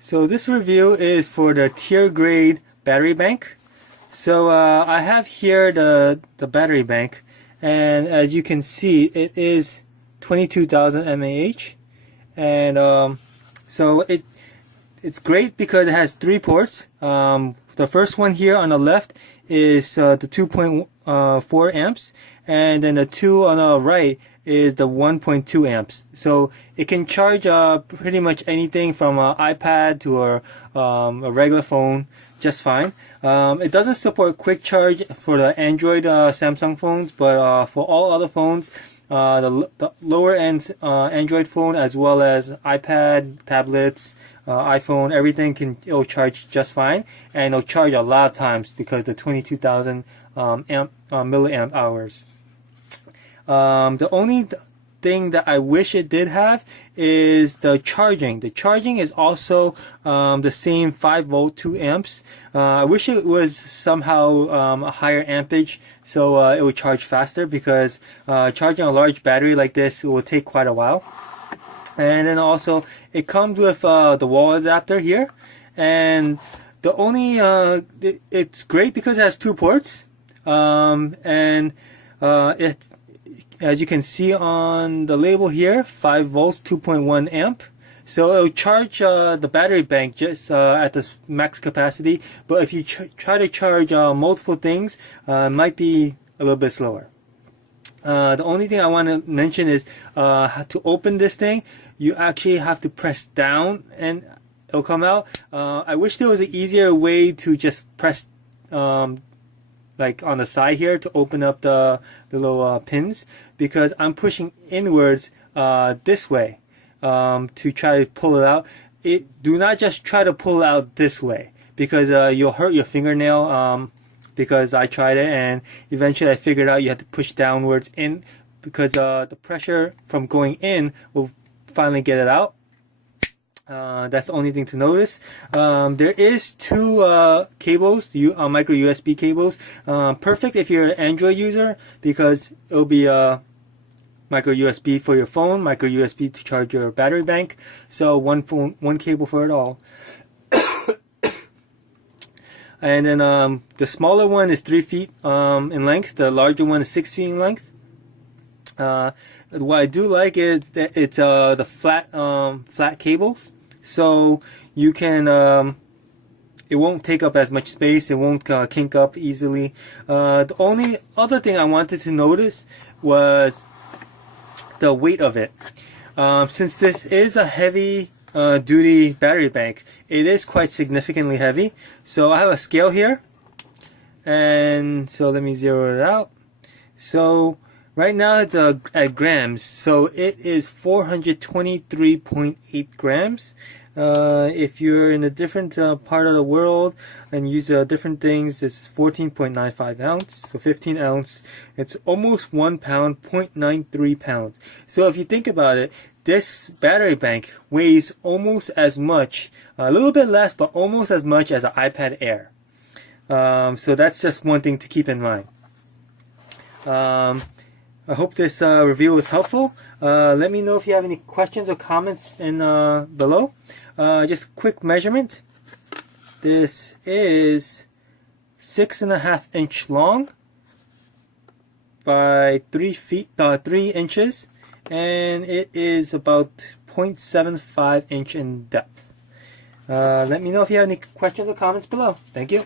So this review is for the Tiergrade battery bank. So I have here the battery bank, and as you can see, it is 22,000 mAh, and so it's great because it has three ports. The first one here on the left is the 2.4 amps, and then the two on the right is the 1.2 amps. So it can charge pretty much anything from an iPad to a regular phone just fine. It doesn't support quick charge for the Android Samsung phones, but for all other phones, the lower end Android phone as well as iPad, tablets, iPhone, everything it'll charge just fine, and it'll charge a lot of times because the 22,000 milliamp hours. The only thing that I wish it did have is the charging. The charging is also the same 5 volt 2 amps. I wish it was somehow a higher ampage so it would charge faster, because charging a large battery like this will take quite a while. And then also it comes with the wall adapter here, and the only it's great because it has two ports, and it, as you can see on the label here, 5 volts 2.1 amp. So it'll charge the battery bank just at the max capacity, but if you try to charge multiple things, it might be a little bit slower. The only thing I want to mention is to open this thing, you actually have to press down and it'll come out. I wish there was an easier way to just press like on the side here to open up the little pins, because I'm pushing inwards this way to try to pull it out. Do not just try to pull it out this way, because you'll hurt your fingernail. Because I tried it and eventually I figured out you have to push downwards in, because the pressure from going in will finally get it out. That's the only thing to notice. There is two cables, micro USB cables. Perfect if you're an Android user, because it'll be micro USB for your phone, micro USB to charge your battery bank. So one cable for it all. And then the smaller one is 3 feet in length. The larger one is 6 feet in length. What I do like is that it's the flat cables, so you can it won't take up as much space. It won't kink up easily. The only other thing I wanted to notice was the weight of it. Since this is a heavy duty battery bank, it is quite significantly heavy. So I have a scale here, and so let me zero it out. So right now it's at grams, so it is 423.8 grams. If you're in a different part of the world and use different things, it's 14.95 ounce, so 15 ounce. It's almost 1 pound, 0.93 pounds. So if you think about it, this battery bank weighs almost as much, a little bit less, but almost as much as an iPad Air. So that's just one thing to keep in mind. I hope this review was helpful. Let me know if you have any questions or comments in below. Just quick measurement. This is 6.5 inch long by 3 inches, and it is about 0.75 inch in depth. Let me know if you have any questions or comments below. Thank you.